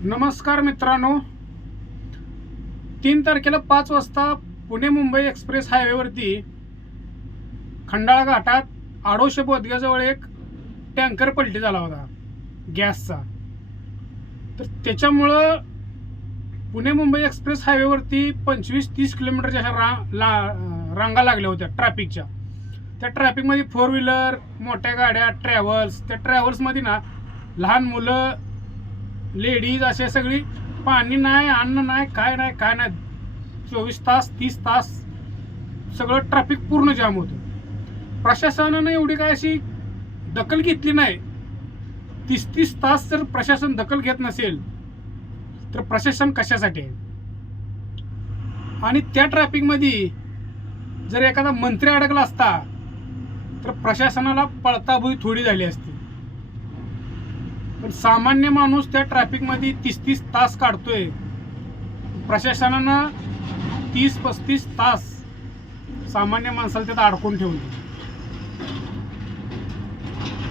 नमस्कार मित्रांनो, 3 तारखेला 5 वाजता पुणे मुंबई एक्सप्रेस हायवेवरती खंडाळा घाटात आडोशे बोदग्याजवळ एक टँकर पलटी झाला होता गॅसचा. तर त्याच्यामुळं पुणे मुंबई एक्सप्रेस हायवेवरती 25-30 किलोमीटरच्या रांगा लागल्या होत्या ट्रॅफिकच्या. त्या ट्रॅफिकमध्ये 4 व्हीलर, मोठ्या गाड्या, ट्रॅव्हल्स. त्या ट्रॅव्हल्समध्ये ना लहान मुलं, लेडीज असे सगळी, पाणी नाही, अन्न नाही, काय नाही, 24 तास 30 तास सगळं ट्रॅफिक पूर्ण जाम होतं. प्रशासनानं एवढी काय अशी दखल घेतली नाही. 30-30 तास जर प्रशासन दखल घेत नसेल तर प्रशासन कशासाठी आहे? आणि त्या ट्रॅफिकमध्ये जर एखादा मंत्री अडकला असता तर प्रशासनाला पळताभुई थोडी झाली असती. पण सामान्य माणूस त्या ट्रॅफिकमध्ये 30-30 तास काढतोय. प्रशासनानं 30-35 तास सामान्य माणसाला त्यात अडकून ठेवले.